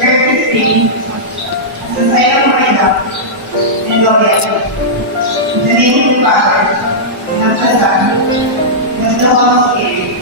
Practicing societal conduct and loyalty. In the name of the Father, and of the Son, and of the Holy Spirit.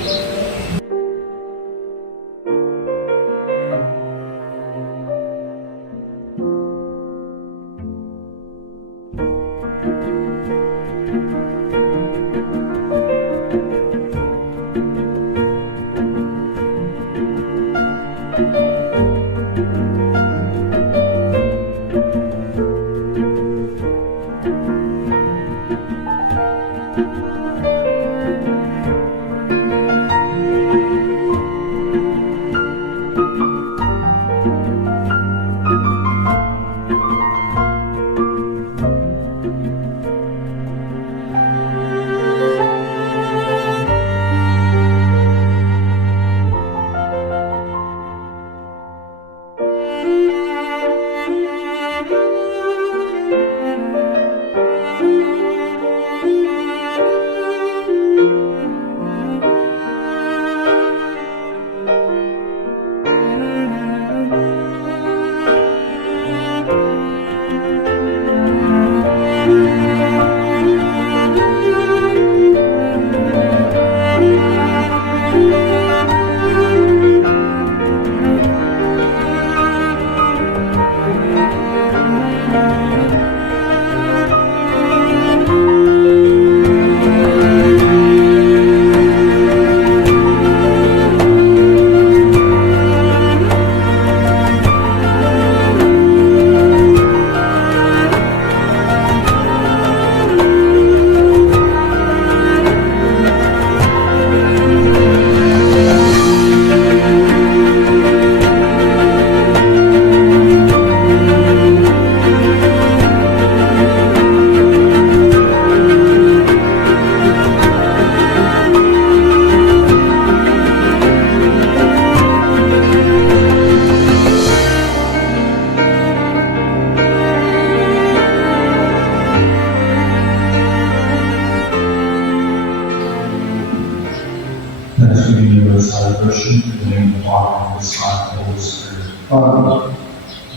Let us begin with a celebration in the name of the Father, and the Son, and the Holy Spirit. Father,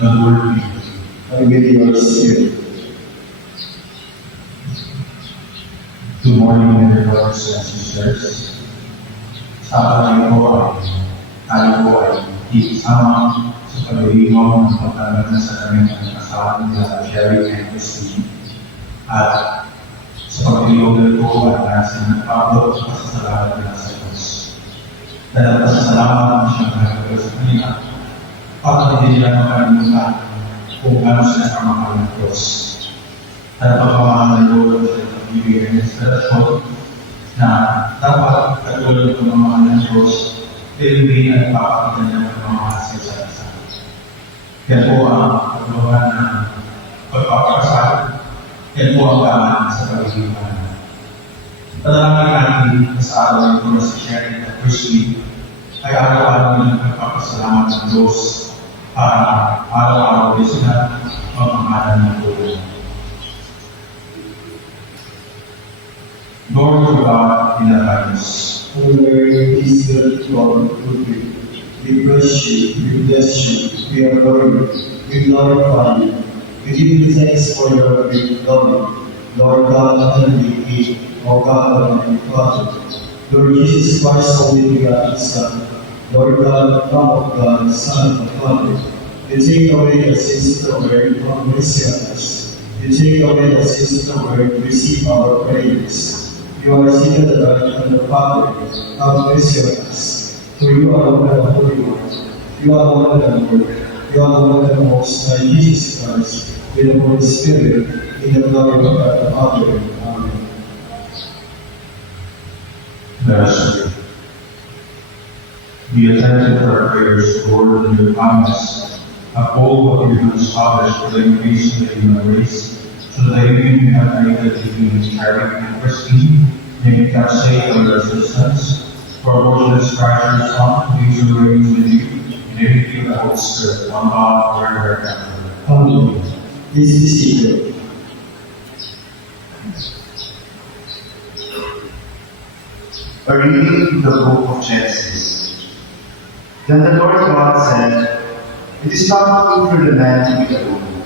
The Lord be with you. and with your spirit. Good morning, dear brothers and sisters. Sa araw po tayo po ay ikisama sa pag-iinom ng pagtanggap sa kanyang kasama nila Sherry and Christine. At sa pag-iinom nila po ay nasa nagpapalot sa pasasalamat nila sa Diyos. Dahil pasasalamat naman siyang nagpapalot sa kanila, para hindi nila makalimutan kung ano sila ang mahal ng Diyos. Dahil pagmamahal ng Diyos ay nagbibigay ng inspirasyon na dapat katulad ng pagmamahal ng Diyos, hindi ay papakita niya ng pagmamahal sa isa't isa. Yan po ang pagmamahal ng pagpapakasal. Yan po ang kaman sa pag-iiwan. Panalangin natin sa araw ng Diyos si Sherry at Christy ay araw-araw ng pagpapasalamat ng Diyos para araw-araw ay sila magmamahalan ng Diyos. Lord of God in the heavens, Over this good Lord, we praise you, we bless you, we adore you, we glorify you. We give you thanks for your great love, Lord God, Heavenly King, O God, Almighty Father, Lord Jesus Christ, Holy begotten Son, Lord God, Lamb of God, Son of the Father. You take away the sins of the world from us. You take away the sins of the world, receive our prayers. You are seated at the right hand of the Father, have mercy on us. For you are Lord and Holy One. You are Lord and Lord. You are Lord and Most High Jesus Christ, with the Holy Spirit, in the glory of God the Father. Amen. Let us pray. Be attentive to our prayers, Lord, in your kindness. Uphold what you have established for the increase of the human race, so that the union you have created to be charity and pristine, may be kept safe under resistance. For our Lord Jesus Christ, your Son, who lives and reigns with you, in unity of the Holy Spirit, one God, forever and ever. Amen. Please be seated. A reading from the book of Genesis. Then the Lord God said, "It is not good for the man to be alone.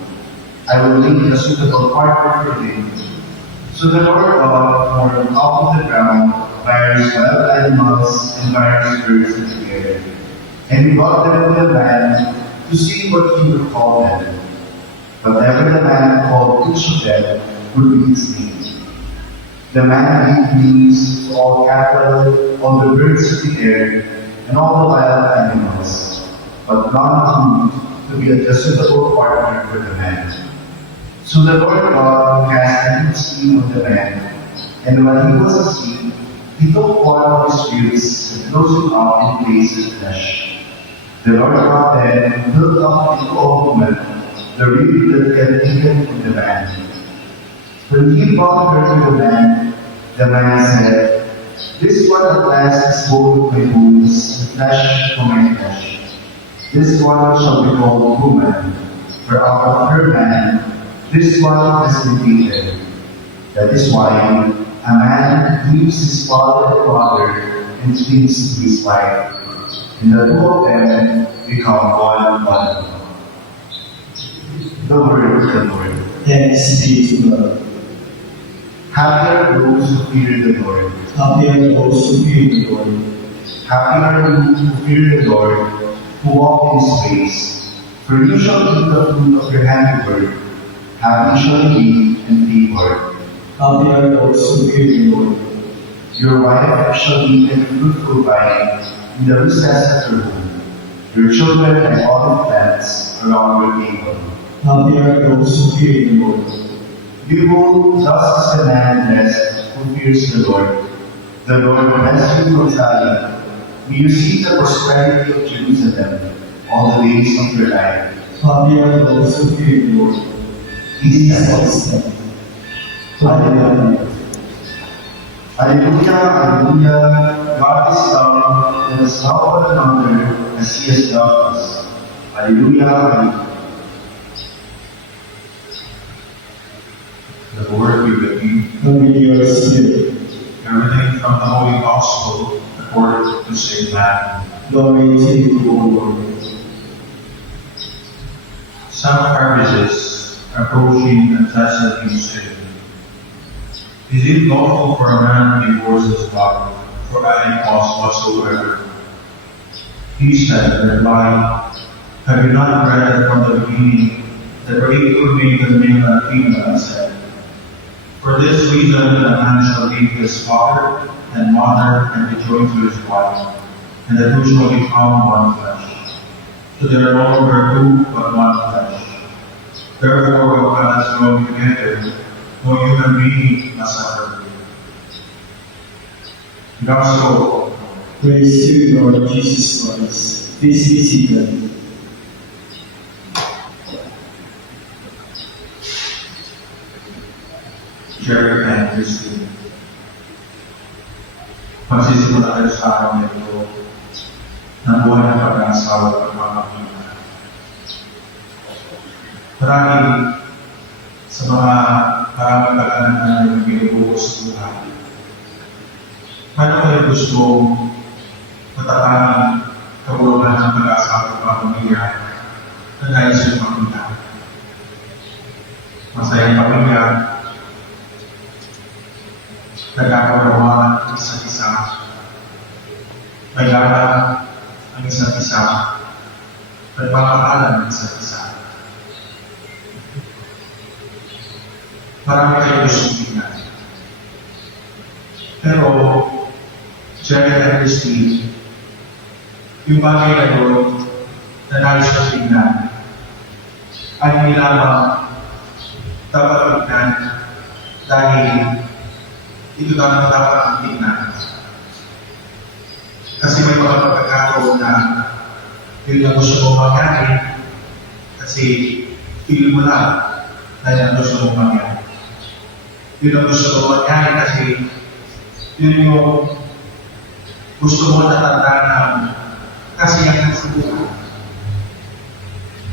I will make a suitable partner for him." So the Lord God formed out of the ground various wild animals and various birds of the air, and he brought them to the man to see what he would call them. Whatever the man called each of them would be its name. The man gave names to all cattle, all the birds of the air, and all the wild animals, but none proved to be a suitable partner for the man. So the Lord God cast an evil scheme on the man, and when he was asleep, he took one of his ribs and closed it up in place of flesh. The Lord God then built up into a woman the rib that he had taken from the man. When he brought her to the man said, "This one at last is bone of my bones, and flesh of my flesh. This one shall be called woman, for out of her man, this one has been taken." That is why a man leaves his father and mother and clings to his wife, and the two of them become one body. The word of the Lord. Thanks be to God. Happy are those who fear the Lord. Happy are those who fear the Lord. Happy are those who fear the Lord, who walk in his ways. For you shall eat the fruit of your handiwork. Happy shall you be and favored. Happy are those who fear the Lord. Your wife shall be a fruitful vine in the recess of your home. Your children like olive plants around your table. Happy are those who fear the Lord. Behold, thus is the man blessed who fears the Lord. The Lord bless you from Zion. May you see the prosperity of Jerusalem all the days of your life. Happy are those who fear the Lord. Peace and Stand. Hallelujah. Hallelujah, hallelujah. God is love. Let us love one another as He has loved us. Hallelujah, hallelujah. The Lord be with you. And with your spirit. Everything from the Holy Gospel according to St. Matthew. Glory to you, O Lord. Some Pharisees approaching and tested him, saying, "Is it lawful for a man to divorce his wife for any cause whatsoever?" He said, replying, "Have you not read that from the beginning the Creator made the male and female and said, for this reason a man shall leave his father and mother and be joined to his wife, and the two shall become one flesh. So they are no longer two, but one flesh. Therefore, what God has joined together, no human being must separate." Gospel. Praise to you, Lord Jesus Christ. Please be seated. Jerry and Christine. Magsisimula tayo sa araw na ito ng buhay ng pag-aasawa at pagmamahal. Marami sa mga maraming pag-aasawa na binubuo sa buhay. Paano kayo gusto matatanging kabuluhan ng pag-aasawa at pamilya na nais yung makita? Masayang pamilya, nagkakaroon ang isa't isa, naglalak ang isa't isa, nagpapaalam ang isa't isa. Marami kayo gusto tingnan. Pero, Jerry and Christine, yung bagay na doon na nais ko tingnan ay hindi lamang dapat tingnan dahil ito lamang dapat ang tingnan. Kasi may mga pagkakataon na yun ang gusto mong mangyari kasi feel mo na yun ang gusto mong mangyari. Yun ang gusto mong mangyari kasi yun yung gusto mo natandaan kasi yan ang subukan.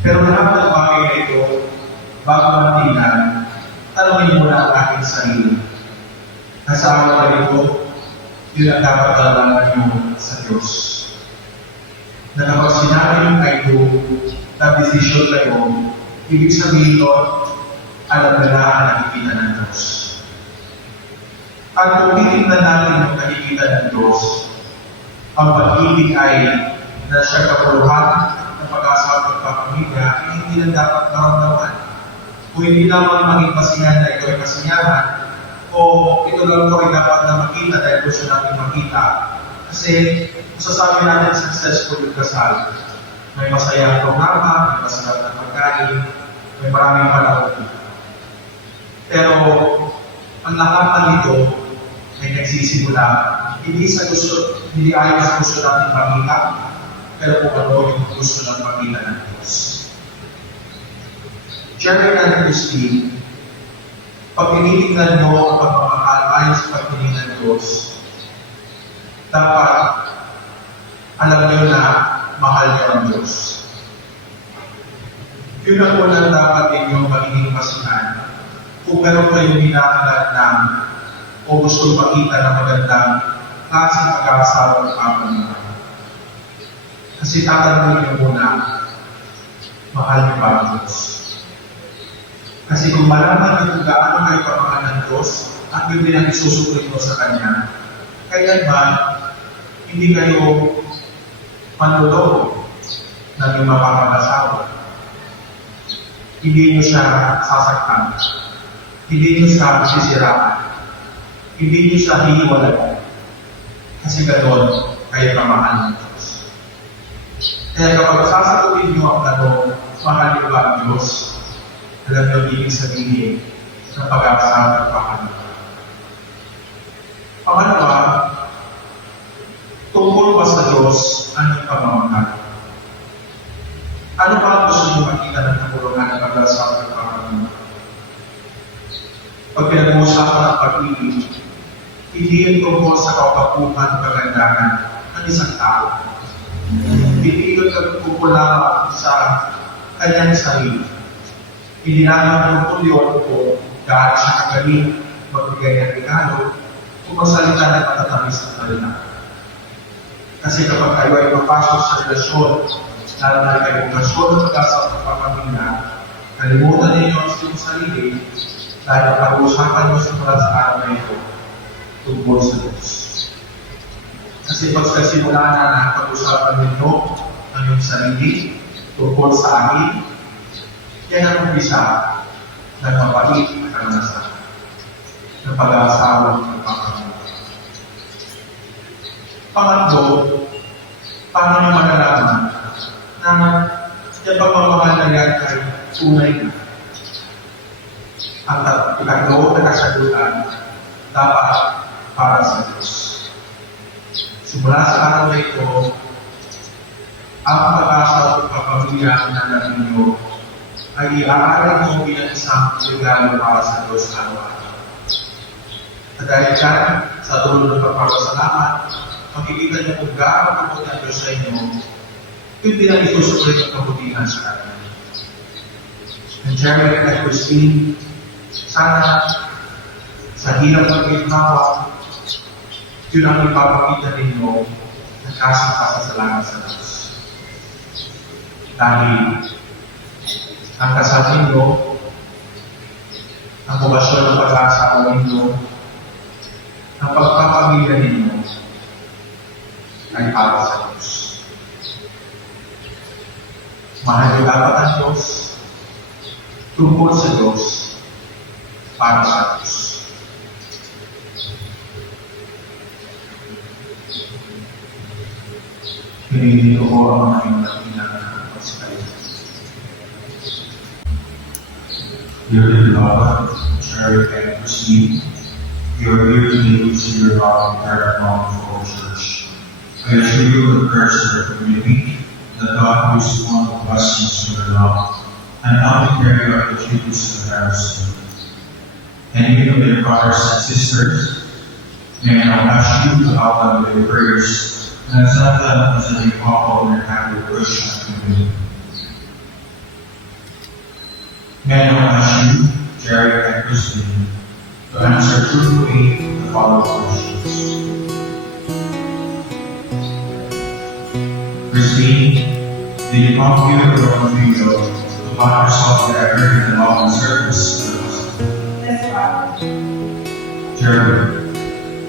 Pero lahat ng bagay na ito, bago mantinan, tanongin mo na ang ating sarili. Nasa araw na ito, yun ang dapat talagaan nyo sa Diyos. Na kapag sinabi yung kayo, na desisyon kayo, ibig sabihin doon, alam na ang nakikita ng Diyos. At kung titignan natin yung nakikita ng Diyos, ang pag-ibig ay na siya kapuluhan ng pag-asawa ng pamilya, ay hindi lang dapat maramdaman. Kung hindi naman maging pasiyahan na ito ay pasiyahan, o ito lang ito ay dapat na makita dahil gusto natin makita. Kasi masasabi natin successful yung kasal. May masayang programa, may masarap na pagkain, may maraming panahon. Pero ang lahat ng ito ay nagsisimula hindi ayon sa gusto natin makita, pero kung ano yung gusto ng makita ng Diyos. Jerry and Christine, pag tinitingnan nyo ang pagmamahal ayon sa pagtingin ng Diyos, dapat alam nyo na mahal nyo ang Diyos. Yun ang unang dapat inyong magiging masihan. Kung meron kayong hinahangad o gusto makita ng magandang klaseng pag-aasawa ng pamilya. Kasi tatanungin nyo muna, mahal niyo ba ang Diyos? Kasi kung malaman nyo kung gaano kayo kapamahal ng Diyos at yun din ang isusukurin mo sa Kanya, kaya ba hindi kayo manluloko ng iyong mapapag-asawa? Hindi nyo siya sasaktan. Hindi nyo siya sisiraan. Hindi nyo siya hihiwalayan. Kasi gano'n kayo kamahal ng Diyos. Kaya kapag sasagutin nyo ang tanong, mahal niyo ba ang Diyos? Alam niyo ibig sabihin ng pag-aasawa ng pamilya. Pangalawa, tungkol ba sa Diyos ang iyong pamamahal? Ano ba ang gusto niyo makita ng kapulungan ng pag-aasawa ng pamilya? Pag pinag-uusapan ng pag-ibig, hindi yun tungkol sa kapapuhan at kagandahan ng isang tao. Hindi yun tungkol lamang sa kanyang sarili. Hindi naman tungkol yun kung gaano siya kagaling magbigay ng regalo kung magsalita ng matatamis na talina. Kasi kapag kayo ay mapasok sa relasyon, lalo na kayo relasyon ng pag-asawa ng pamilya, kalimutan ninyo ang inyong sarili dahil pag-uusapan nyo simula sa araw na ito tungkol sa Diyos. Kasi pag simula na pag-usapan ninyo ang inyong sarili tungkol sa akin, yan ang umpisa ng mapait na karanasan ng pag-aasawa ng pamilya. Pangatlo, paano nyo malalaman na yung pagmamahal na yan ay tunay na? Ang ikatlo na kasagutan dapat para sa Diyos. Simula sa araw na ito, ang pag-aasawa ng pamilya na natin nyo ay i-aaral mo bilang isang regalo para sa Diyos araw-araw. At dahil dyan, sa dulo ng pagpapasalamat, makikita niyo kung gaano kabuti ang Diyos sa inyo, yun din ang isusulit ng kabutihan sa kanya. And Jerry at Christine, sana sa hirap ng ginhawa, yun ang ipapakita ninyo ng kasang pasasalamat sa Diyos. Dahil ang kasal ninyo, ang kubasyon ng pag-aasawa ninyo, ang pagpapamilya ninyo, ay para sa Diyos. Mahal niyo dapat ang Diyos, tungkol sa Diyos, para sa Diyos. Pinili ko po ang mga pinaka-pasakay. Dearly beloved, Cherry and Christine, you are here today to see your love and care along the whole church. I assure you with the prayers of your community that God will support the blessings of your love and help you carry out the duties of the parish. And even with your brothers and sisters, may I now ask you to help them with your prayers and accept them as an example in your happy Christian community. May I now ask you, Jerry and Christine, to answer truthfully the following questions. Christine, did you come here from Vigo to find yourself forever in the love and service of the gospel? Yes, Father. Jerry,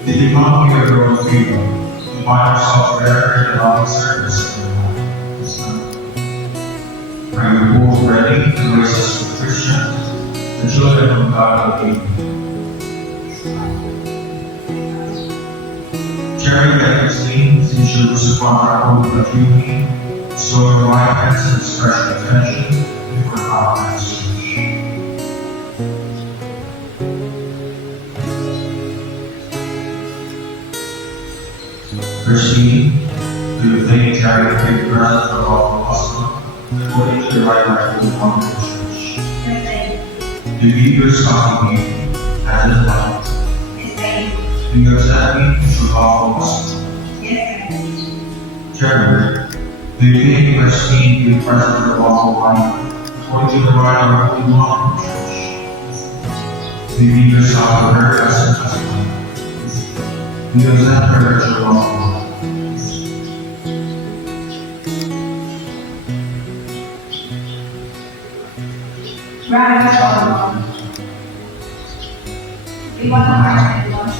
did you come here from Vigo to find yourself forever in the love and service of the gospel? Are you both ready to raise us as Christians, the children of God will be? Jerry and Christine, since you was upon our holy community, so your right hands and special attention before our message. Christine, do you think Jerry will take present for all the gospel according to the right of the congregation? Yes, I do. Do you give yourself to me as a life? Yes, I Do you accept me to all the gospel? do. Yes, I do. Jerry, do you think Christine will be present for all the life according to the right of the holy law of the church? Do you give yourself to her as a husband? Do you accept her as your lawful wife? Rather than we want to march and launch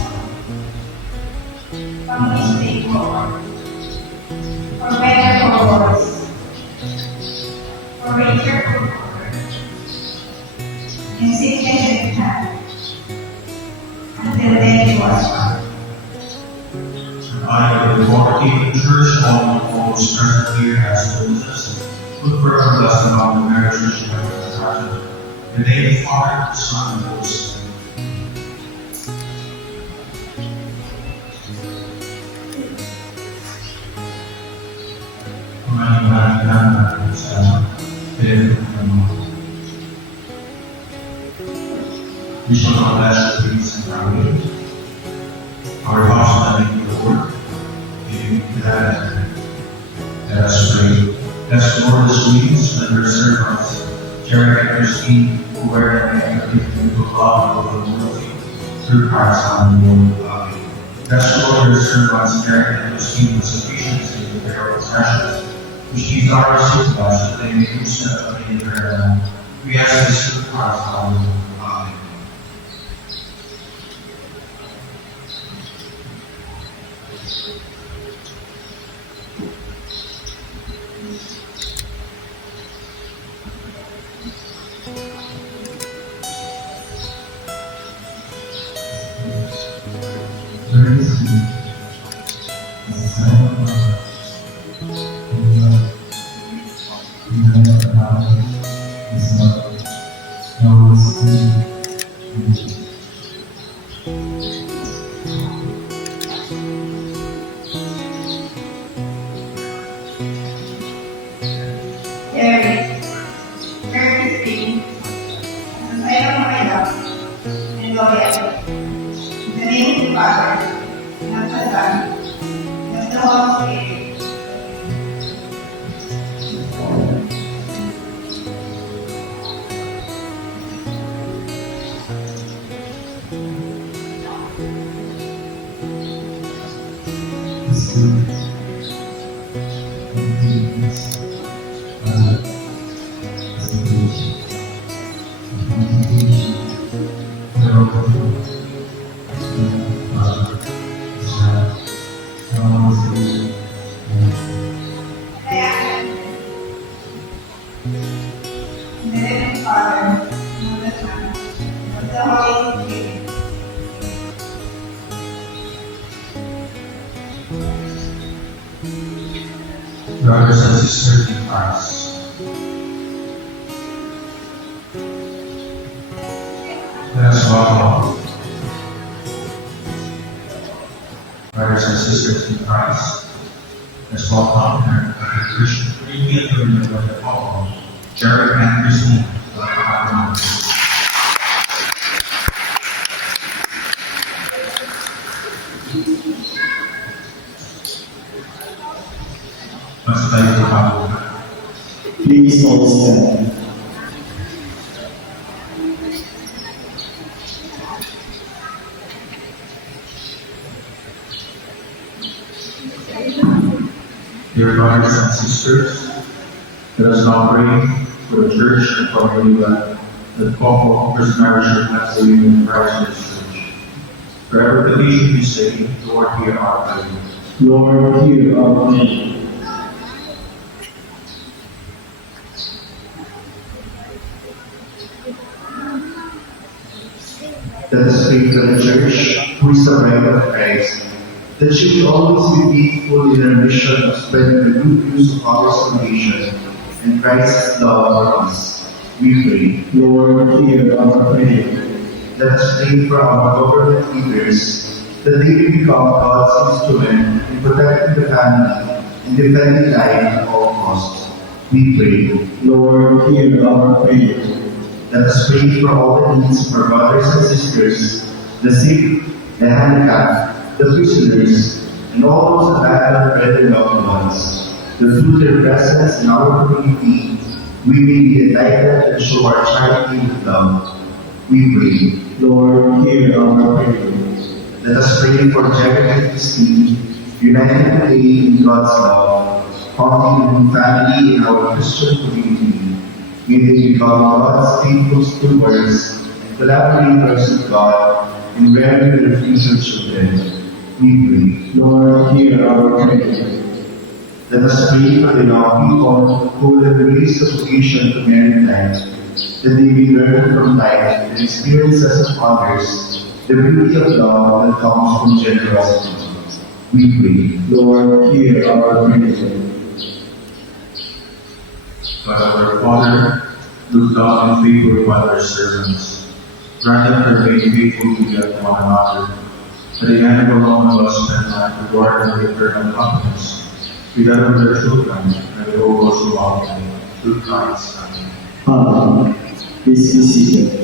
from this day forward, for better or worse, for richer or poorer, in sickness and health, until death do us part. I, with authority of the church, all the folks present here as witnesses, look for a blessing on the marriage which you have contracted. In the name of the Father, the Son, and the Holy Spirit. We shall not bless the peace and harmony. Our thoughts and the Lord, in that let us pray. As the Lord is pleased, let your servants, Jerry and Christine, who wear and gift the love of the worthy, through Christ our Lord. Amen. As the Lord, your servants, Jerry and Christine, with sufficiency of their possessions, which these are received by us, that they may do so in their own. We ask this through Christ our Lord. Amen. There is Christine, as I am my love, and loyal. In the name of the Father, and of the Son, and of the Holy Spirit. In the name of the Father, and of the Son, and of the Holy Spirit. Brothers and sisters in Christ, let us welcome. Brothers and sisters in Christ, let's welcome our Christian community during the Lord of all, Jared and Christine. Mas tayo po. Please all stand. Dear brothers and sisters, let us now pray for the church and for our that the couple offers marriage reflects the union of Christ and His church. For every petition we say, Lord, hear our prayer. Lord, hear our prayer. Let us pray for the Church, who is the bride of Christ, that she will always be faithful in her mission of spreading the good news of our salvation and Christ's love for us. We pray. Lord, hear our prayer. Let us pray for our government leaders, that they will become God's instrument in protecting the family and defending life at all costs. We pray. Lord, hear our prayer. Let us pray for all the needs of our brothers and sisters, the sick, the handicapped, the prisoners, and all those abandoned by their loved ones, that through their presence in our community, we may be enlightened and show our charity with love. We pray. Lord, hear our prayer. Let us pray for Jared and Christine, united today in God's love, founding a new family in our Christian community. May they become God's faithful stewards and collaborators with God in rearing their future children. We pray. Lord, hear our prayer. Let us pray for the young people who have released the vocation to married life, that they may learn from life and experiences of others the beauty of love that comes from generosity. We pray. Lord, hear our prayer. But our Father, look down and favor upon our servants. Grant that they may be faithful to get one another, that the end of alone of us spend time to guard and eternal happiness, together with their children, and with all those who love them, through Christ. Amen. Amen. Please be seated.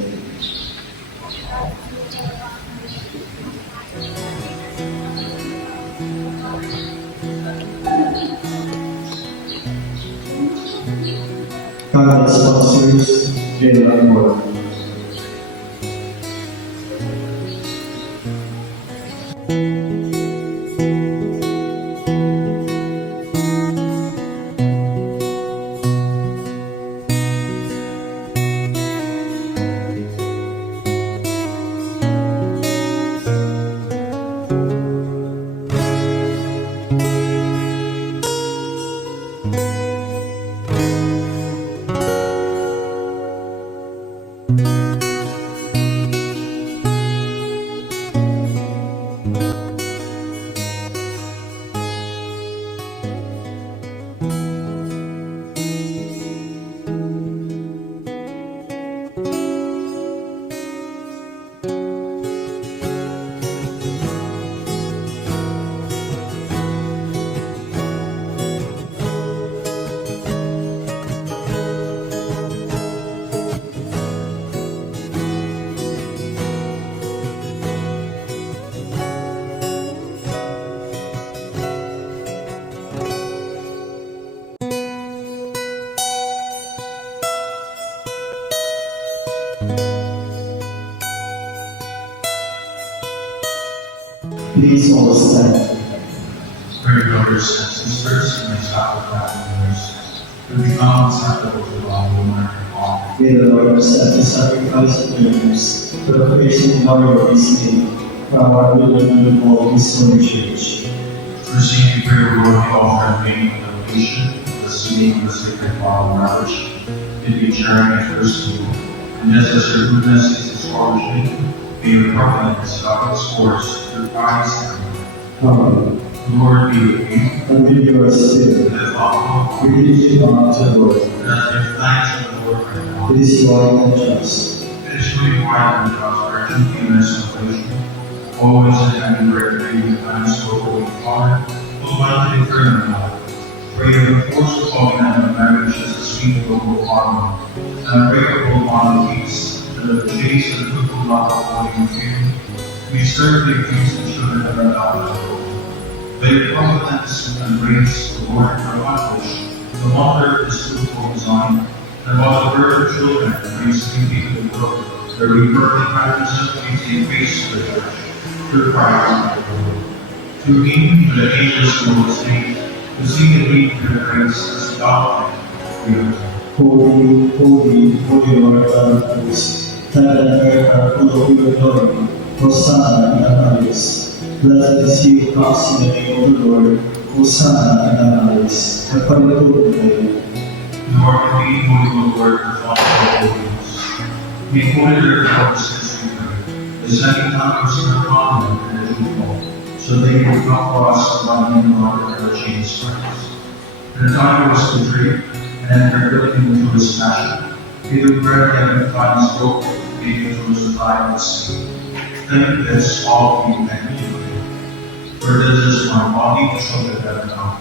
Catholic sponsors, General Board. Please all stand. Pray, brothers and sisters, and sacrifice members, to become acceptable to our Lord and God. May the Lord accept the sacrifice of members for the praise and glory of His name, for our good and of all His holy church. Receiving prayer, Lord, we offer and make invocation, the sealing of the sacred vow of marriage, in the sharing and first you, and as your goodness is His origin, may your providence of His course through Christ. Amen. Lord be with you, And with your spirit. and the Father, Religion of the Lord. That their thanks to the Lord right now. It is right and just. It is really right and just for our duty and salvation. Always and everywhere, giving thanks to our Holy Father, who wanted eternal life. For you have forced the covenant of marriage as a sweet global harmony, and a breakable bond of peace, that of the chaste and fruitful love of holy and fear, we serve the accused and children of our God. By your providence and grace, the Lord accomplish the wonder of this fruitful design, and while the birth of children brings beauty to the world, the rebirth and baptism brings the increase of the church, through Christ our Lord. Through him, through the angels of the saints, to see the need for your grace as adopted, we are. Holy, holy, holy Lord God of hosts, heaven and earth are full of your glory. Hosanna in the highest. Blessed is he who comes in the name of the Lord. Hosanna in the highest. The Lord Be holy, Lord, the Father of holiness. Be holy, therefore, since we pray. The second conquers in our common and the people, so they will come for us by the name of our Lord Jesus Christ. And the time was to drink, and enter into his passion. He took bread and the finest broke, gave it to his divine and sin. Thank this, all of you, thank you. For this is my body, which shall be better now.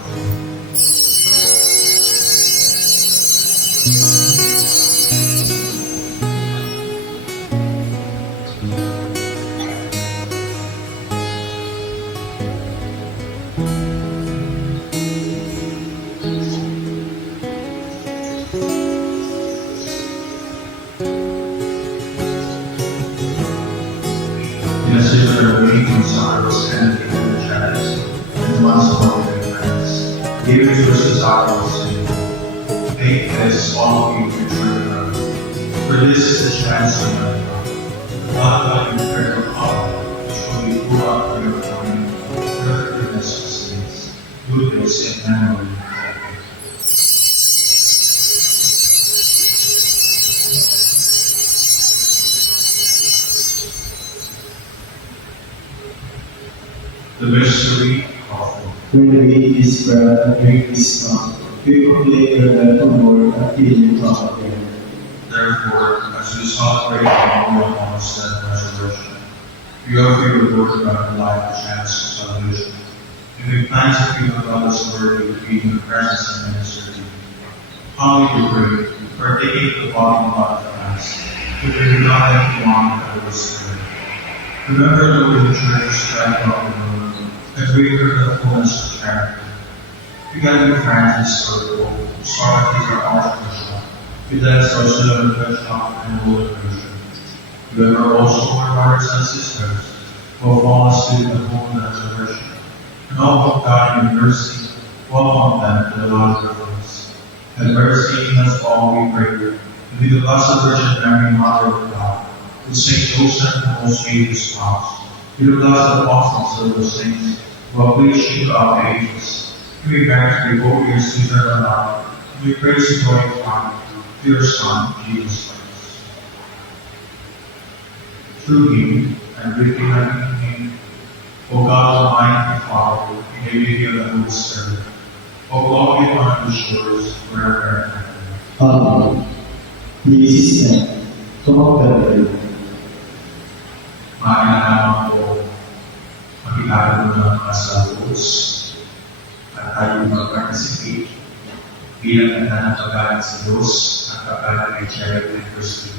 Message of our waiting and sorrows and the shadows, and once more in friends. Here is your society sin. Make this all of you return love. For this is the chance of my love. Not like you prayer of God, which will be poured out for your time, perfect in this sins. Do this in memory. The mystery of when we eat this bread and drink this cup, we proclaim the death of the Lord until you come again. Therefore, as we celebrate the memorial of his death and resurrection, we offer you the Lord God the life, the chance of salvation. And we thank you for God's word to be in the presence and ministry. Humbly we pray, partaking of the body and blood of Christ, which we do not have to honor by the Holy Spirit. Remember, Lord, the church, strength of the Lord, and greater the fullness of character. Together with Francis, our Pope, Socrates, our Archbishop, Fidelis, our Synod of Bishop, and Lord of Christian. Remember also our brothers and sisters, who have fallen asleep in the hope and resurrection, and all who God in your mercy, welcome them to the light of grace. Have mercy on us all, we pray, and be the Blessed Virgin Mary, Mother of God, with Saint Joseph and most Jesus spouse, be the blessed apostles of the saints, who have preached you throughout the ages. We grant to be glorious to eternal life, and we praise and glorify through your Son, Jesus Christ. Through him, and with him and in him, O God Almighty Father, in the unity of the Holy Spirit, O glory and honor is yours forever and ever. Amen. Please stand. Come up better. Makinanaman ko, magigado ng mga saludos, at tayo mag-participate bilang ng pagkain sa Diyos at pagkain kay Charity and Christy.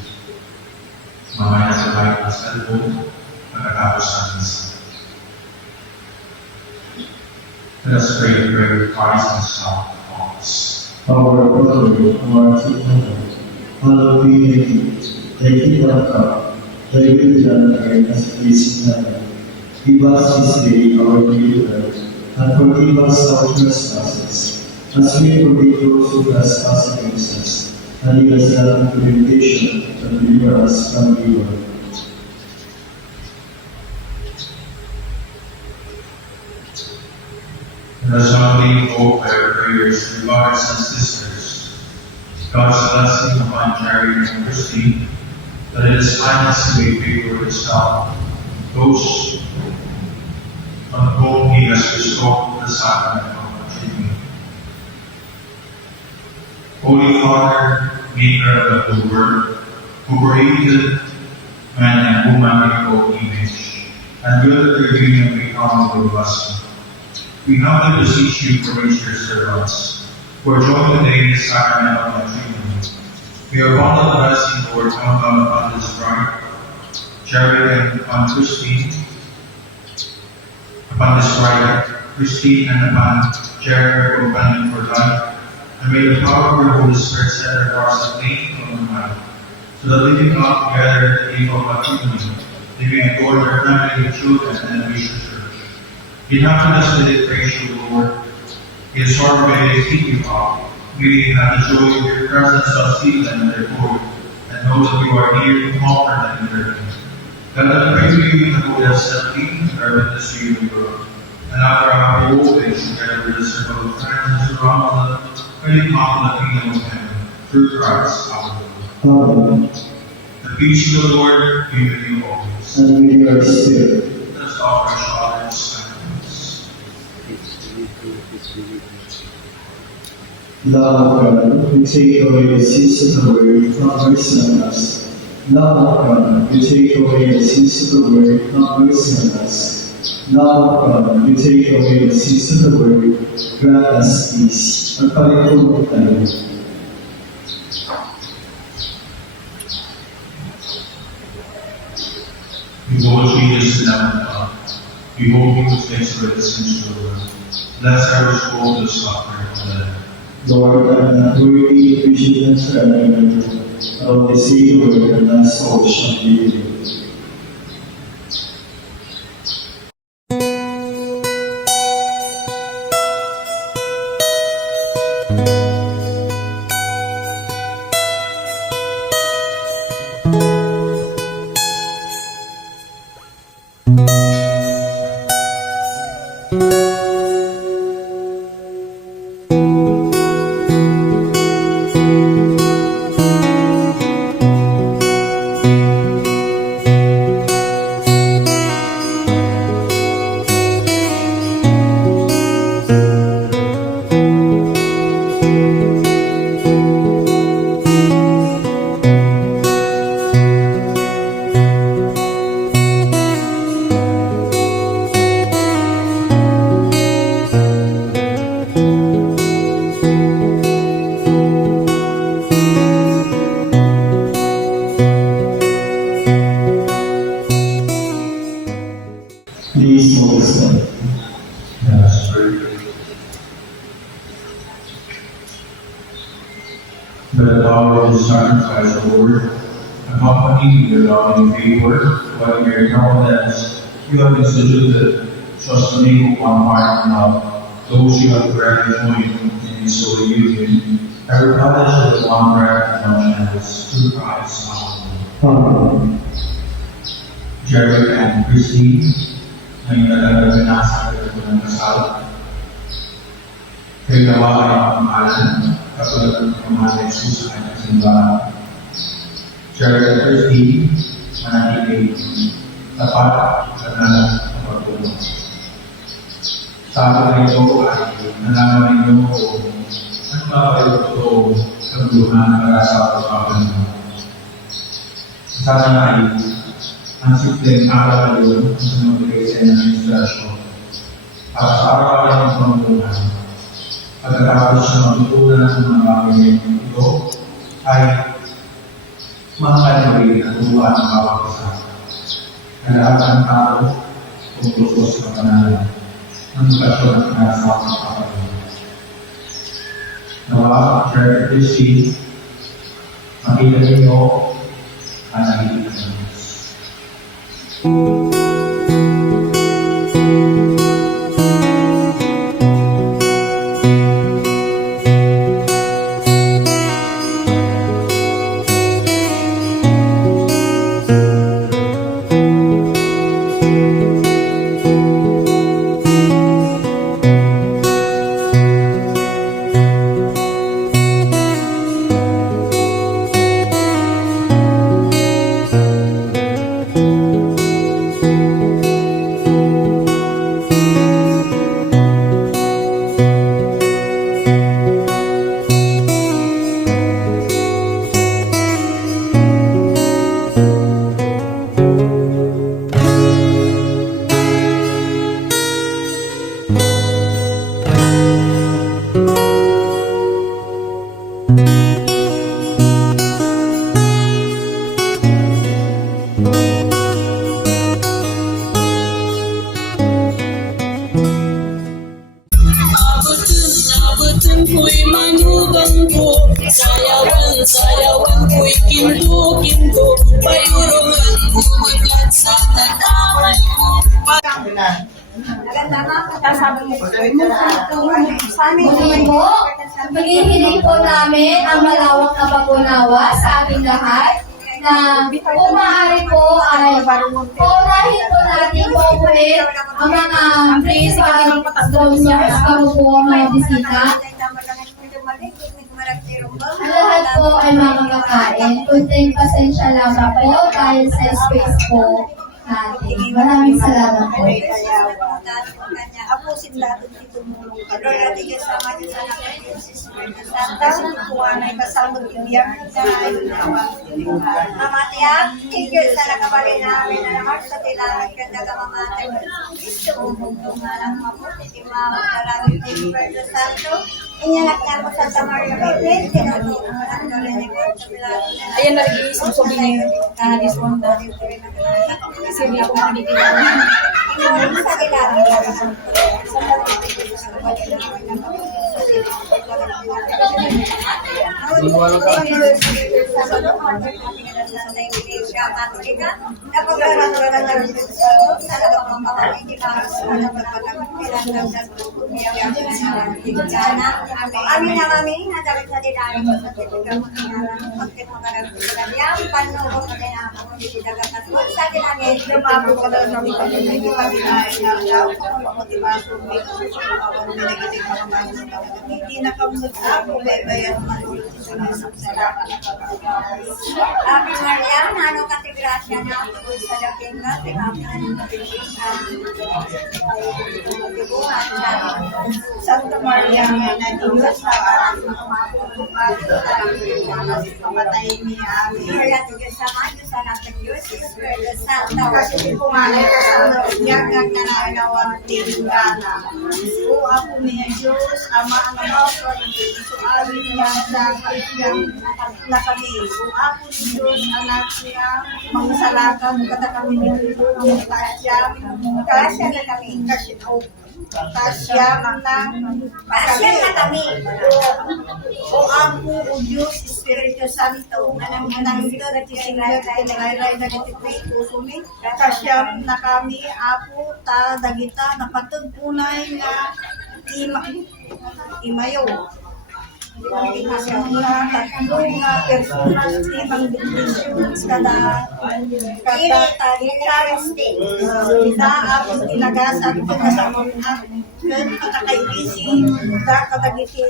Mamaya sa bahay ng cellphone, pagkatapos ng misa. Let us pray the prayer of Christ and Son of us. Our Father, who art in heaven, hallowed be thy name. Thy kingdom come, thy will be done on earth as it is in heaven. Give us this day our daily bread, and forgive us our trespasses, as we forgive those who trespass against us. And lead us not into temptation, but deliver us from evil. Let us humbly invoke by our prayers for brothers and sisters, God's blessing upon Charity and Christy, that in His kindness He may favor Himself, those on whom He has bestowed the sacrament of matrimony. Holy Father, maker of the whole world, who created man and woman in your own image, and will their union become with us. We humbly beseech you to raise your servants, who are joined today in the sacrament of matrimony. May your abundant blessing, Lord, come down upon this bride, Jared and upon Christine, upon this bride, Christine, and upon Jared, companion for life. And may the power of your Holy Spirit set their hearts aflame from the mind, so that living up together in the name of matrimony, they may adore their family, children, and wish the church. In happiness may they praise you, Lord. In sorrow may they keep you up. May they have the joy of your presence succeed them in their glory, and know that you are near to comfort them in their need. Let them pray to you in the Holy Assembly, and bear witness to you in the world. And after our happy old age, together with the circle of friends and surround them, may they come to the kingdom of heaven, through Christ our Lord. Amen. The peace of the Lord be with you always. And with your spirit. Let us offer each other sacrifice. Love of God, you take away the sins of the world, have mercy on us. Love of God, you take away the sins of the world, have mercy on us. Love of God, you take away the sins of the world, grant us peace. Magpalito tayo. Behold Jesus, the Lamb of God. Behold him who takes away the sins of the world. Blessed are those who hold the supper of the Lamb. Lord, I am not worthy to receive and surrender, but only say the word, and my soul shall be healed. Please hold stand. Let us pray. By the power of the sacrifice, O Lord, accompanied with your loving favor, while we acknowledge you have instituted such a name of one heart and love, those you have granted joined in his holy union, and replenished with one breath and one chance, through Christ our Lord. Amen. Jared and Christine, ngayon talaga binasa ko ng kasal. Kaya nawa ay ang pangalan, katulad ng pamahalang Jesus ay kasimbahan. Jared and Christine, manatiling tapat at nalang ang pagtulong. Sa akin ito ay nalaman ninyo kung ano ba kayo totoo ang buhan para sa pagpapalan mo. Sana ay ang simpleng araw ngayon sa magbigay sa inyo ng inspirasyon para sa araw-araw ng pamumuhan. Pagkatapos na magtutunan ng mga bagay ito ay mga kalawin at turuan ng bawat isa. Kailangan ng tao kung tungkol sa pananaw ng lokasyon at nasa pagpapalit. Nawa, Jared Christie, makita ninyo ang nagiging ng Diyos. manugang ko. Sayawan ko'y kinto, bayurungan ko maglat sa tatawan ko. Muli po, paghihiling po namin ang malawak na pag-unawa sa ating lahat na kung maaari po ay paunahin po natin po ulit ang mga principal donors bago po ang mga bisita. Ang lahat po ay makakakain. Kunting pasensya lamang po dahil sa space po natin. Maraming salamat po. Ako si Lato dito mo. Lord, ati ka sama niyo sa anak ng Jesus Christ. Santa, kuha na ikasalog ibiyang ka ayon nawa. Mama tiya, tigil sa nakabali namin na naman sa tilangan ka na kamamatay. Gusto mo bugtong nga lang mabuti. Timawag ka lang yung Jesus Santo. Inyanak na mo sa Samaria Biblis. Tinutulong ka lang narinig ko sa Pilato. Ayan, nag-iisip ko din this one daw. Kasi hindi ako makikita. Inulong sa tilangan. Amin na kami, nadawit sa dinari ko sa titigang mga pagkitungan ng pinagayang panuho ka din ako kung hindi nagkakasod sa dinangin, lumabo ka daw ng pagkitungan ng pagkinain ng daw kung motivasyon may hindi na kamunod ako, bebayan manulog sa mga saksalapan na pagkakaroon. Ate Maria, nano ka ti grasya na ako sa dating ka, tinapin ng kapilihan. Santa Maria, na Diyos sa parang mga mapupupag at pamatay niya. Maria, Diyos sa mga Diyos sa natin Diyos, Espiritu Santo. Kasi di pumalay ka sa nagagag na nainawang tingana. O ako niya Diyos, Ama ang mga so amin niya sa kalyang na kami. O ako ni Diyos, anak niya, mga salakan, kata kami ni Diyos, ang kasya na kami. Kasya na kami. O ako, O Diyos, Espiritu Santo, anang ito na tisingat ay nangayray na natitay kusumi. Kasya na kami, ako, ta, dagita, napatagpunay na imayo. Tatlong personas, limang bendisyon kada charistic. Kita ako tinagasan ko sa mga patakaibisi, dakatagiti.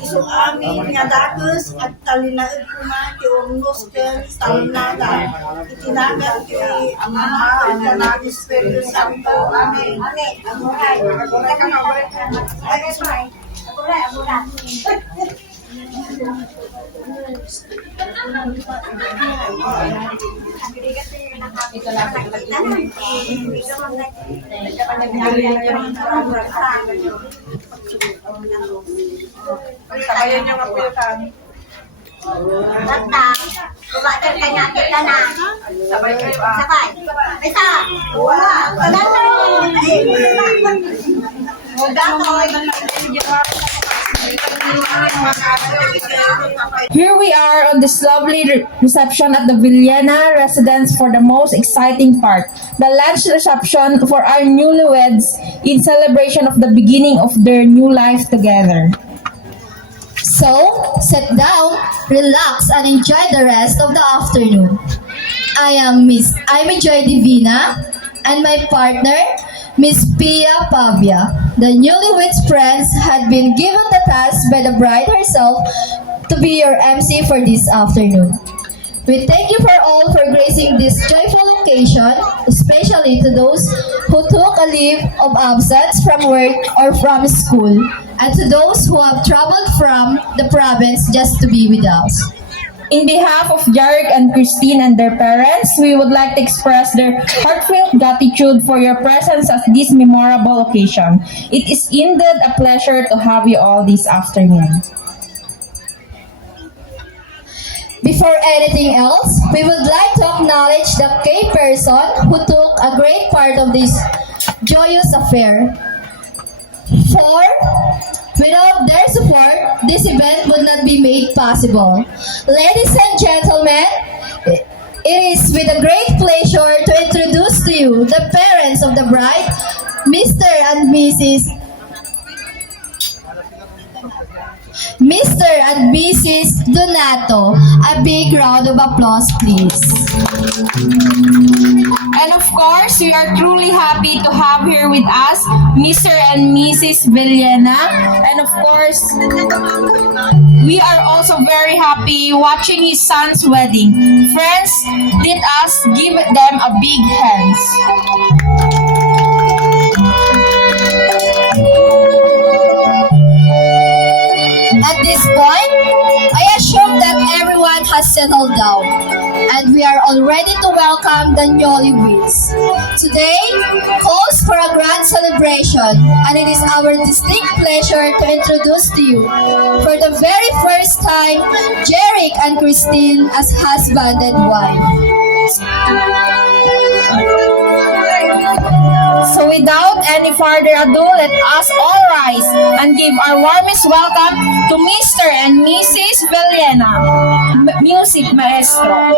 Iso amin nga dakos at talinaid ko na ti ornos ken talnada. Itinagan ti Ama at Anak ni Espiritu Santo. Amen. Amen. Amuray. Teka nga, amuray. Sabayan niyo nga po yung kami. Basta, bumater ka niya, kita na. Sabay kayo Sabay. Isa. Dua. Here we are on this lovely reception at the Villena residence for the most exciting part, the lunch reception for our newlyweds in celebration of the beginning of their new life together. So, sit down, relax, and enjoy the rest of the afternoon. I'm Joy Divina, and my partner, Miss Pia Pavia. The newlyweds friends had been given the task by the bride herself to be your MC for this afternoon. We thank you for gracing this joyful occasion, especially to those who took a leave of absence from work or from school, and to those who have traveled from the province just to be with us. In behalf of Jarek and Christine and their parents, we would like to express their heartfelt gratitude for your presence at this memorable occasion. It is indeed a pleasure to have you all this afternoon. Before anything else, we would like to acknowledge the key person who took a great part of this joyous affair. For Without their support, this event would not be made possible. Ladies and gentlemen, it is with a great pleasure to introduce to you the parents of the bride, Mr. and Mrs. Donato. A big round of applause, please. And of course, we are truly happy to have here with us Mr. and Mrs. Villena. And of course, we are also very happy watching his son's wedding. Friends, let us give them a big hands. At this point, I assume that everyone has settled down and we are all ready to welcome the newlyweds. Today calls for a grand celebration and it is our distinct pleasure to introduce to you for the very first time Jeric and Christine as husband and wife. So without any further ado, let us all rise and give our warmest welcome to Mr. and Mrs. Villena. Music Maestro.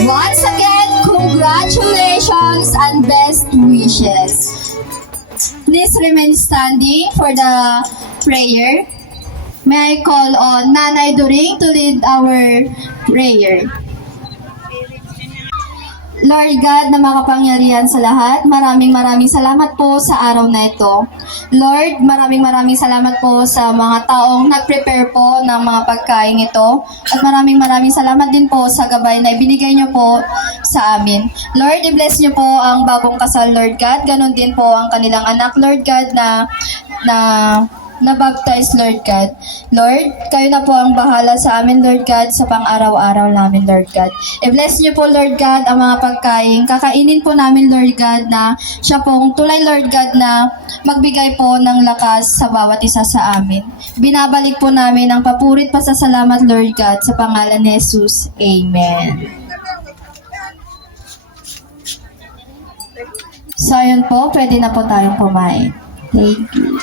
Once again, congratulations and best wishes. Please remain standing for the prayer. May I call on Nanay During to lead our prayer. Lord God na makapangyarihan sa lahat, maraming salamat po sa araw na ito. Lord, maraming salamat po sa mga taong nag-prepare po ng mga pagkain ito. At maraming salamat din po sa gabay na ibinigay niyo po sa amin. Lord, i-bless niyo po ang bagong kasal, Lord God. Ganon din po ang kanilang anak, Lord God, na baptize, Lord God. Lord, kayo na po ang bahala sa amin, Lord God, sa pang-araw-araw namin, Lord God. I-bless niyo po, Lord God, ang mga pagkain. Kakainin po namin, Lord God, na siya pong tulay, Lord God, na magbigay po ng lakas sa bawat isa sa amin. Binabalik po namin ang papurit pasasalamat, Lord God, sa pangalan ni Jesus. Amen. So, ayun po, pwede na po tayong kumain. Thank you.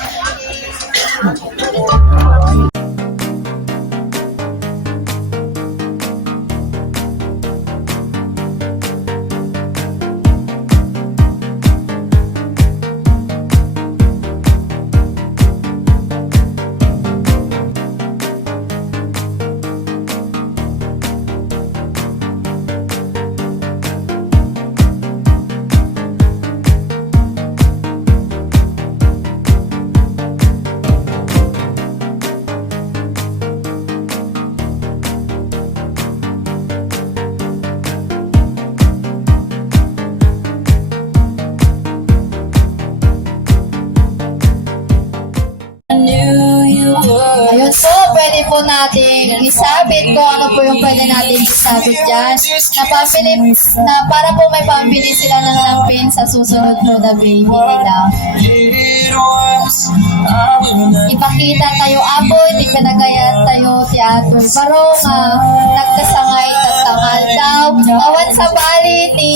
Ayun po, pwede po natin isabit kung ano po yung pwede natin isabit dyan. Na para po may pambili sila ng lampin sa susunod po na baby nila. Ipakita tayo apoy, di pinagayat tayo teatro. Pero nga, nagkasangay, tatangal daw. Awan sa bali ni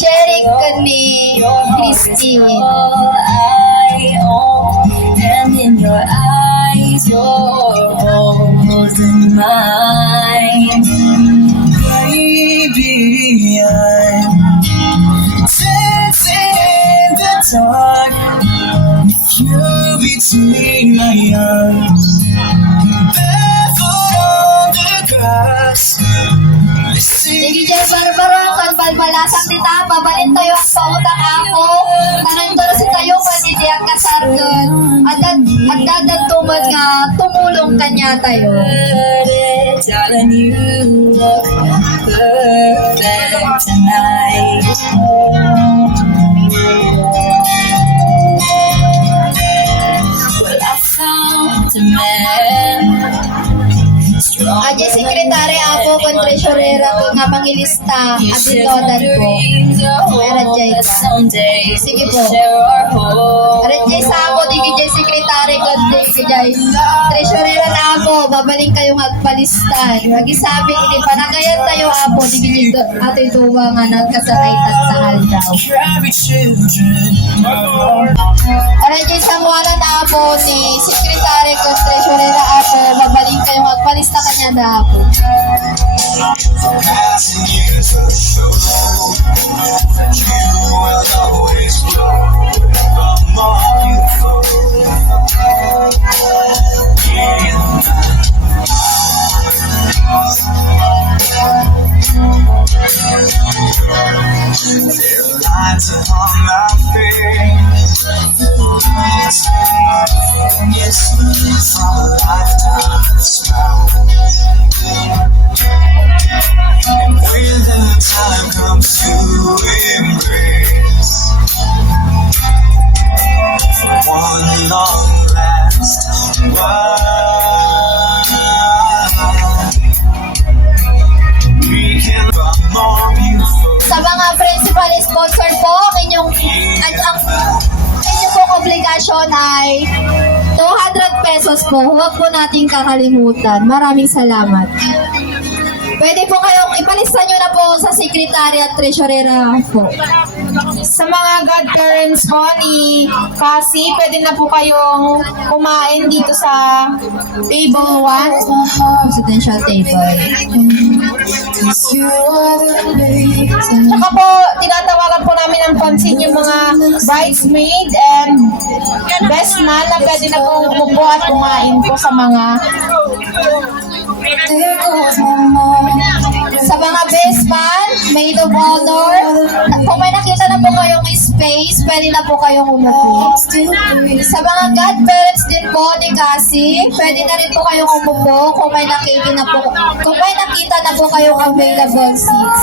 Jeric ni Christine. And in your eyes, you're holding mine. Baby, I'm dancing in the dark with you between my arms. Barefoot on the grass. Sige, Jay, barbarong kalbal pala balasang dita, babalin tayo ang pautang ako. Tanang si tayo, pwede di ang kasargan. At dadan tumad nga, tumulong kanya tayo. Darling, you look perfect tonight. Well, I found a man. Aja sekretary ako, kon treasurera ko nga mangilista. At itodan ko. Meron dyan ka. Sige po. Meron dyan sa ako, di ka dyan sekretary ko, di ka dyan. Treasurera na ako, babaling kayo magpalistan. Magisabi, hindi panagayan tayo ako, di ka dyan ato ituwa nga nagkasanaytan sa haldaw. Meron dyan sa ngwanan na ako ni sekretary ko, treasurera ako, babaling kayo magpalista kanya na ako. Lines upon my face, yes, from a lifetime spell. And when the time comes to embrace one long last while, we can be more beautiful. Sa mga principal sponsor po, ang inyong pong obligasyon ay 200 pesos po. Huwag po nating kakalimutan. Maraming salamat. Pwede po kayong ipalista nyo na po sa secretary at treasurera po. Sa mga godparents po ni Cassie, pwede na po kayong kumain dito sa Table 1, presidential table. Tsaka po, tinatawagan po namin ng pansin yung mga bridesmaid and best man na pwede na po umupo at kumain po sa mga best man, maid of honor. Kung may nakita na po kayong space, pwede na po kayong umupo. Sa mga godparents din po ni Cassie, pwede na rin po kayong umupo kung may nakita na po kayong available seats.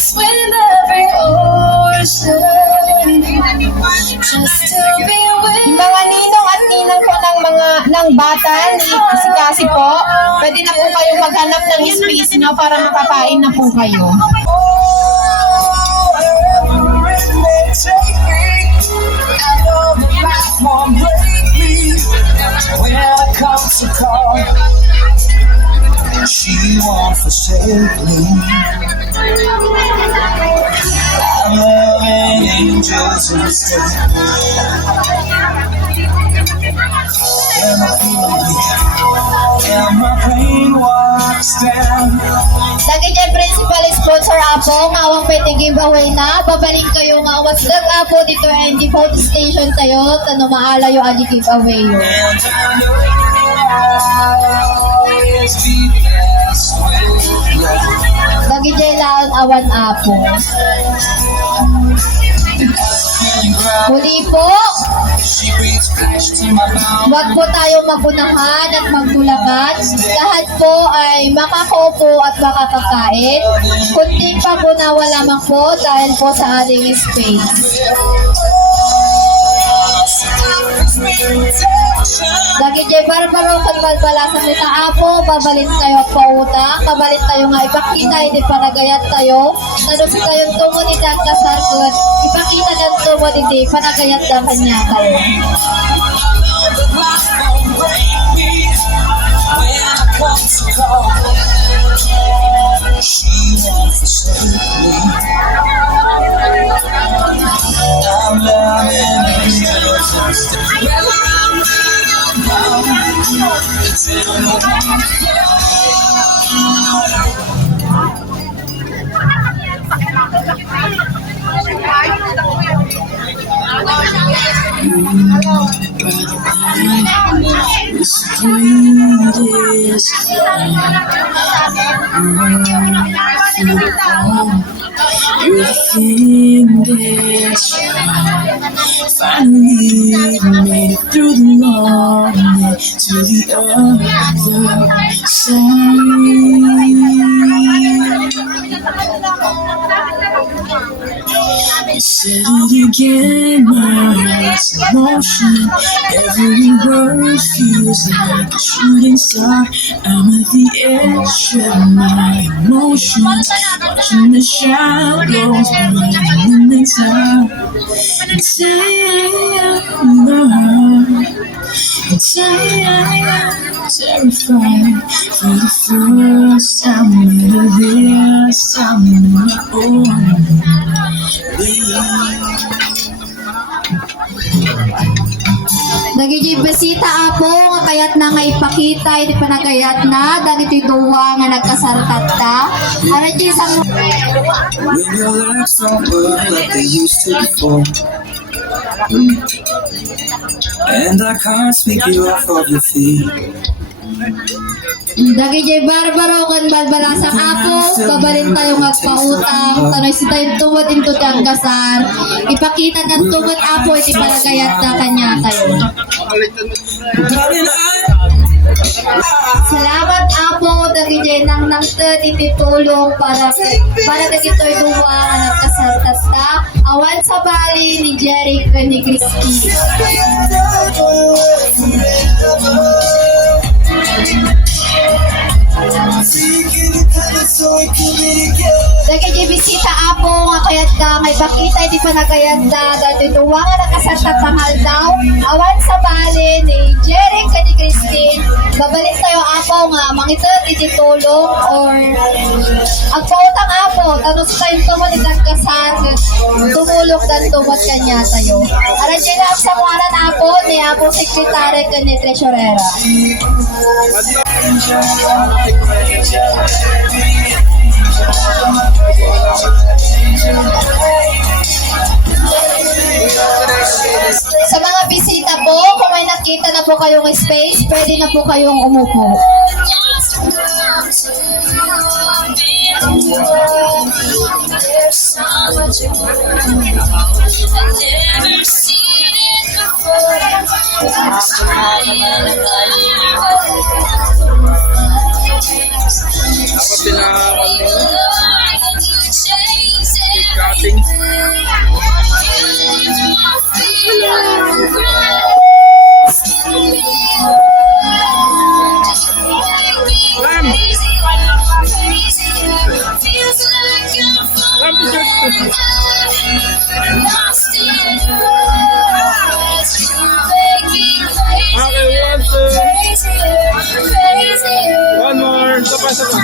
Swim every ocean just to be with yung mga ninong at ninang po ng bata ni si Cassie po, pwede na po kayong maghanap ng space nyo para makakain na po kayo. She won't forsake me. I'm loving angels instead. And I feel weak, and my brain walks down. Lagi dyan principal sponsor apo, ngawang pwede giveaway na. Babalik kayo nga wasdag apo dito ang default station tayo. Tano maalayo adi giveaway yun. And I know I'll always be best with love. Lagi dyan lang awan apo. Muli po, She breathes flesh to my mouth. huwag po tayong mapunahan at magtulakan. Lahat po ay makakaupo at makakakain. Kunting pagunawa lamang po dahil po sa ating space. Lagi dyan barbaro kung balbalasan nita apo, babalin tayo pa utang, kabalin tayo nga ipakita, hindi pa nagayat tayo. Nanusi tayong tungo ni Kasarkot, ipakita ng tungo hindi pa nagayat na kanya tayo. She won't forsake me. I'm loving angels instead. It's in the is the greatest you're the thing that's finally made it through the long way to the other side. You said it again, my heart's in motion. Every word feels like a shooting star. I'm at the edge of my emotions, watching the shadows burning in the dark. Terrified for the first time in this time in my own Nagiging besita apo nga kayat na nga ipakita iti panagayat na danito duwa nga nagkasarkat ta. Ano dyan sa when your legs don't work like they used to before. And I can't sweep you off of your feet. Dagijay barbaro kan balbalasang apo, babalin tayo magpautang, tanoy si tayo tuwad into tiyang kasar, ipakita ng tuwad apo, iti palagayat na kanya tayo. Darling, Salamat apo, dagijay nang nangted, iti tulong para dagito'y duwa nga nagkasartas ta, awan sa bali ni Jerry ni Christy. Dagay bisita apo nga kayat ka may bakita iti panagayat da dati duwa nga nakasartat tanghal daw awan sa bali ni Jerry ni Christine babalik tayo apo nga mangitot iti tulong or agpautang apo tanong sa tayo tumod itang kasar tumulong dan tumod kanya tayo aradya na sa ngalan apo ni apo sekretary ni treasurera. Sa mga bisita po, kung may nakita na po kayong space, pwede na po kayong umupo. One more. Sapa.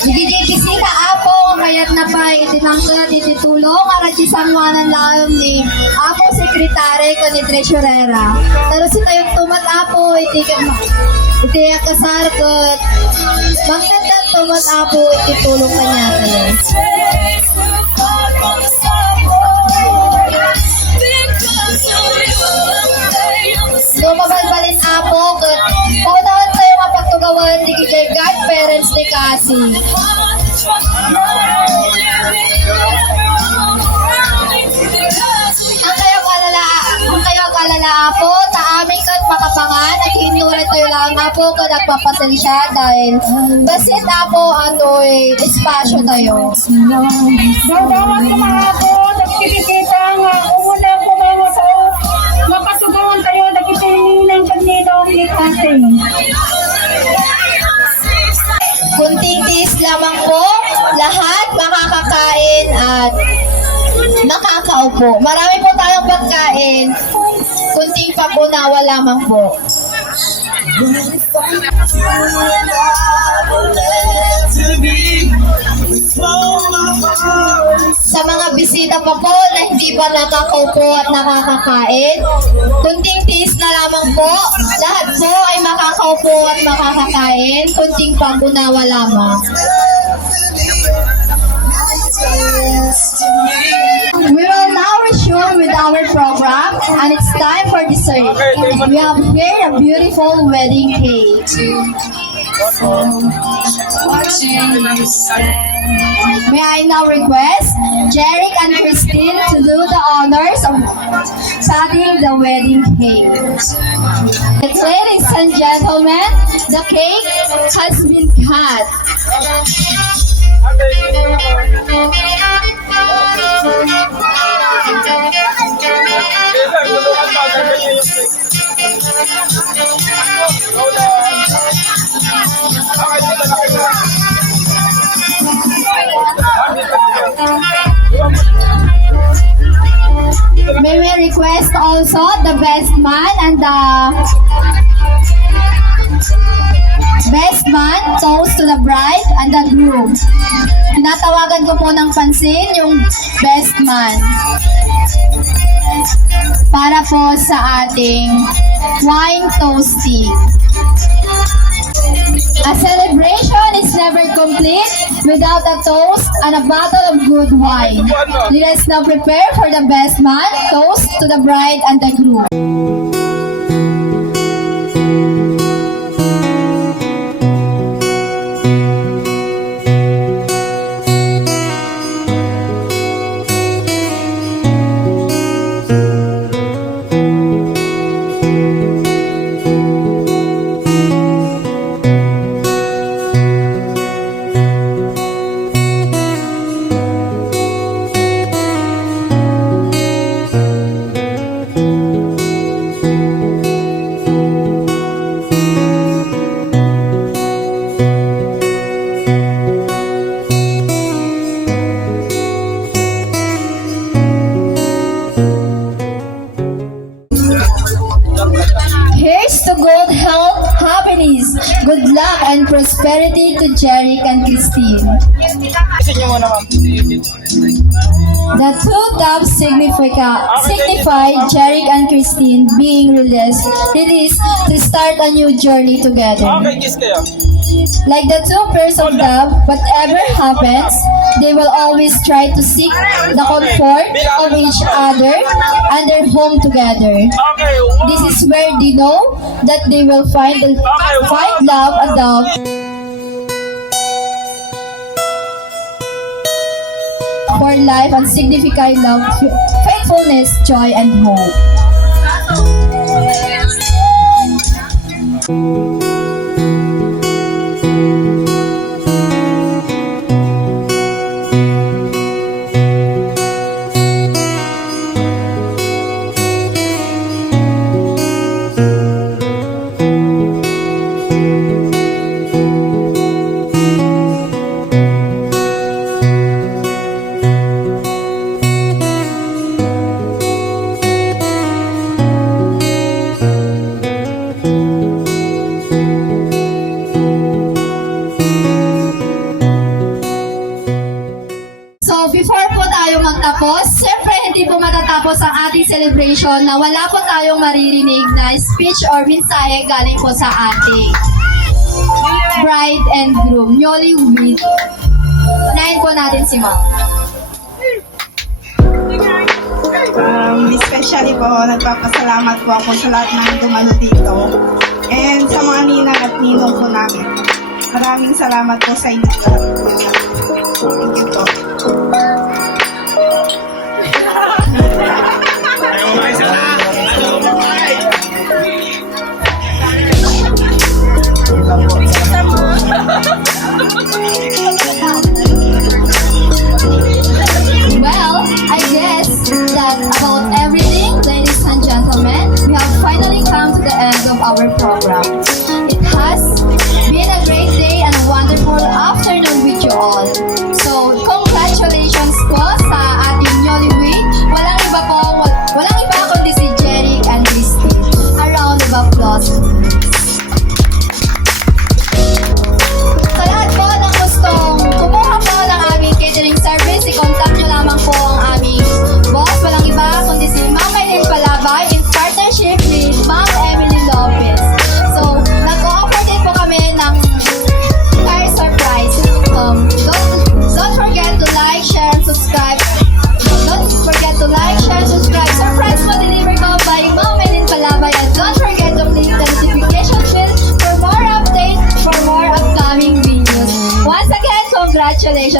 DJ bisita apo, mayat na pa itinangkad ititulong arat isangwanan lang ni apo sekretary ko ni treasurera. Pero si tayong tumat apo, iti kasar ko. Magtandang tumat apo, ititulong kanya tayo. Lumabalbalin apo, paunawan tayo mapagtugawan ni Kijay godparents ni Cassie. Ang kayo kalala apo, ta amin kat makapangan, at hinulat tayo lang apo ko nagpapasensya dahil basit apo ato'y espasyo tayo. Daw-dawan ko mga po, nagkikita nga, umuna ko mga sa makasugawan tayo, nagkitininang kanito ang ikasing. Kunting tiis lamang po, lahat makakakain at makakaupo. Marami po tayong pagkain, kunting pag-unawa lamang po. Sa mga bisita pa po na hindi pa nakakaupo at nakakakain, kunting tiis na lamang po. Lahat po ay makakaupo at makakakain, kunting pag-unawa lamang. We will now resume with our program and it's time for dessert. We have here a beautiful wedding cake. May I now request Jeric and Christine to do the honors of cutting the wedding cake. Ladies and gentlemen, the cake has been cut. May we request also the best man and the best man toast to the bride and the groom. Tinatawagan ko po ng pansin yung best man para po sa ating wine toasting. A celebration is never complete without a toast and a bottle of good wine. Let us now prepare for the best man toast to the bride and the groom. Here's to good health, happiness, good luck, and prosperity to Jeric and Christine. The two doves signify Jeric and Christine being released to start a new journey together. Okay, kiss kayo. Like the two pairs of dove, whatever happens, they will always try to seek the comfort of each other and their home together. Okay, This is where they know that they will find love and love for life and signify love, faithfulness, joy, and hope. So, before po tayo magtapos, siyempre hindi po matatapos ang ating celebration na wala po tayong maririnig na speech or mensahe galing po sa ating bride and groom, newlywed. Unahin po natin si Ma'am. Especially po, nagpapasalamat po ako sa lahat ng dumalo dito. And sa mga ninang at ninong po namin. Maraming salamat po sa inyo. Thank you po. Well, I guess that about everything, ladies and gentlemen, we have finally come to the end of our program. It has been a great day and a wonderful afternoon with you all. So, congratulations po sa ating newlywed. Walang iba kundi si Jeric and Christine. A round of applause.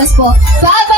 congratulations po. Bye